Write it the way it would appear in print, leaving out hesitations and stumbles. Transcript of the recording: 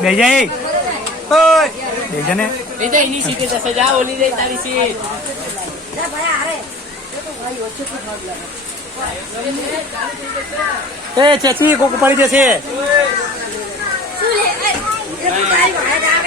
બેજાઈ બેજાને એની સીટે જશે જા ઓલી દે તારી સીટ એ ચેચી કોક પડી જશે શું લે એ તું તારી વાળા